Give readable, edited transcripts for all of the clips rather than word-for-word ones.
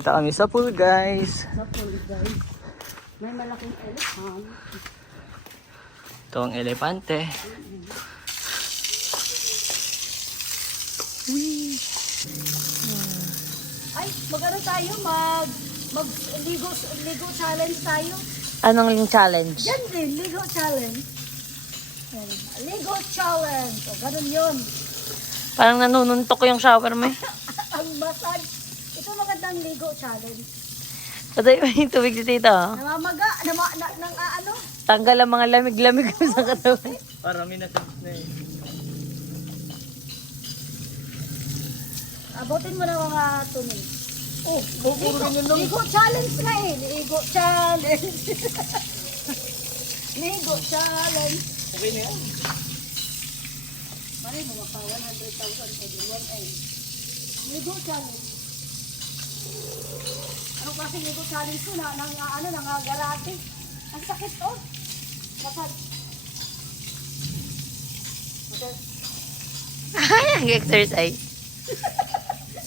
Punta kami sa pool, guys. Sa pool, guys. May malaking elephant. Ito ang elepante. Whee! Ay, mag-ano tayo? Ligo challenge tayo. Anong challenge? Yan din, ligo challenge. Ligo challenge. O, ganun yun. Parang nanununtok yung shower mo. Ang massage. Ito magandang ligo challenge. Patay mo yung tubig si tita. Namamaga, nang ano? Tanggal ang mga lamig-lamig mo sa katawan. Para minasage na eh. Abutin mo na mga 2 minutes. Oh, ligo challenge na eh. Ligo challenge. Ligo challenge. Okay na yan. Mali mo maka 100,000 everyone ay. Ligo challenge. Anong klaseng ligo challenge ko na nangagarate. Ang sakit oh. Masad. Nag-exercise.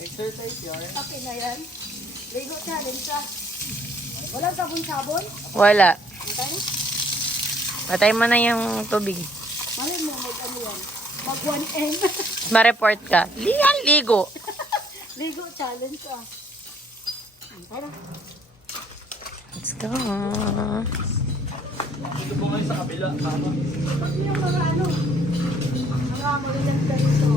Exercise yan. Okay na yan. Ligo challenge ah. Walang sabon-sabon? Wala. Matay na? Patay mo na yung tubig. Mali mo ano yan. Mag 1M. Ma-report ka. Liyan, ligo. Ligo challenge ah. Matay na. Let's go. Dito po ngayon sa kabila. Tama. Pag yung mga mga magaganda rito.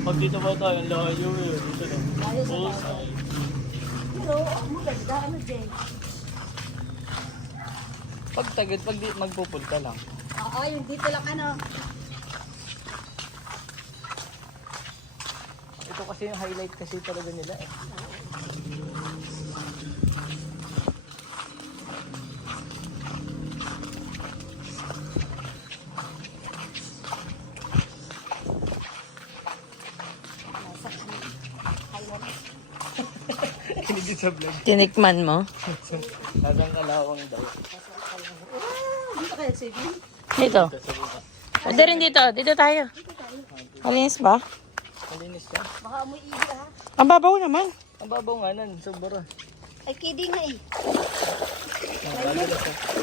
Pag dito ba tayo, ang layo eh. Dito na. Layo sa Full tao. side. Pero maganda Jay. Pag tagid, pag di magpupul ka lang. Oo, yung dito lang Ito kasi yung highlight kasi talaga nila eh. Hindi sa vlog. Tinikman mo? Tagang kalawang daw. Dito kayo, sige. Dito. Pwede rin dito. Dito tayo. Malinis ba? Malinis siya. Baka amoy ihi ha. Ang babaw naman. Ang babaw nga nun, sobra. Ay, kidding nga eh.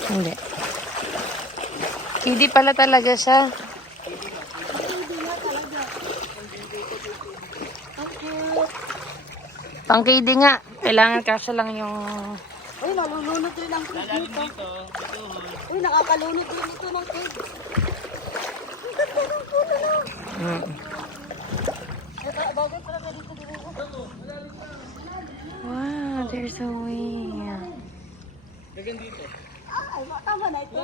Hindi. Kidi pala talaga siya. Kidding nga talaga. Pang kidi nga. Kailangan kasya lang yung... Uy, nalulunod rin ang cake dito. Uy, nakakalunod rin ito ng cake. Bagay pala ka dito dito. Wow, there's a wing. Dagan dito. Ay, tama na ito.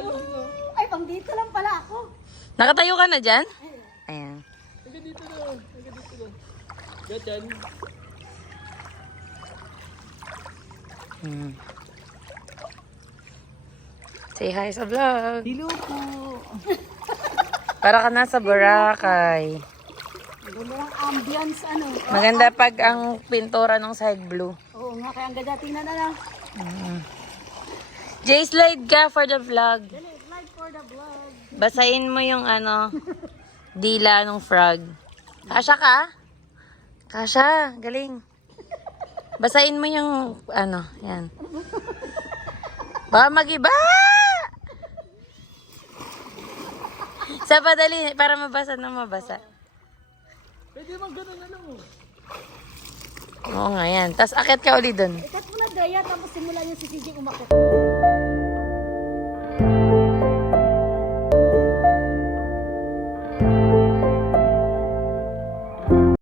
Ay, pang dito lang pala ako. Nakatayo ka na dyan? Ayan. Dagan dito doon. Dagan dito doon. Dagan. Say hi sa vlog. Hello po. Para ka nasa Boracay. Gulo ng ambience, Maganda pag ang pintura ng side blue. Oo nga, kaya ang ganda. Tingnan na lang. Jay, slide ka for the vlog. Dali, like for the vlog. Basahin mo yung dila ng frog. Kasha ka? Kasha, galing. Basahin mo yung yan. Baka mag-iba! Sa padali, para mabasa na mabasa. Pwede mag gano'n na lang mo. Oo nga yan. Tapos akit ka uli dun. Ikat mo na gaya, tapos simula yung si CJ umakit.